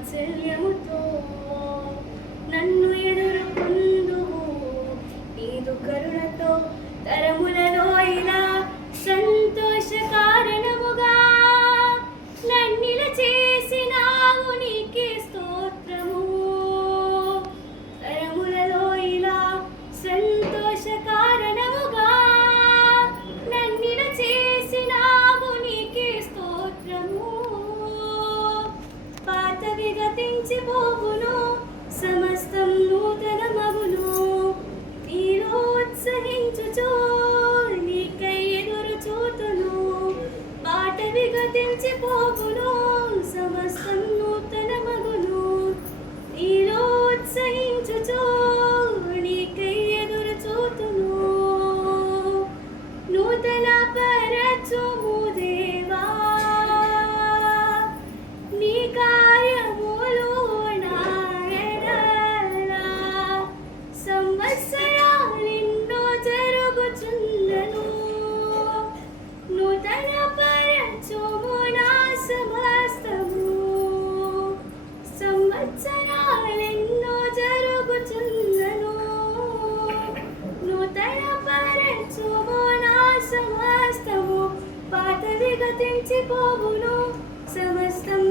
వాత్సల్యముతో నన్ను ఎదుర్కొందువు నీదు కరుణతో తరములలో ఇలా సంతోష కారణముగా నన్నిల చేసినావు నీకే స్తోత్రము తరములలో ఇలా సంతోష కారణముగా నన్నిల చేసినావు నీకే స్తోత్రము పాతవి గతించిపోవును సమస్తం నూతనమగును నీలో ఉత్సహించుచు నీకై ఎదురు చూతును పాతవి గతించిపోవును సమస్తం నూతనమగును నీలో ఉత్సహించుచు నీకై ఎదురు చూతును నూతన పరచుము దేవా నీ కార్యములు నా ఎడల సంవత్సరాలెన్నో జరుగుచున్నను నూతన పరచుము నా సమస్తము సంవత్సరాలెన్నో జరుగుచున్నను నూతన పరచుము నా సమస్తము పాతవి గతించిపోవును సమస్తం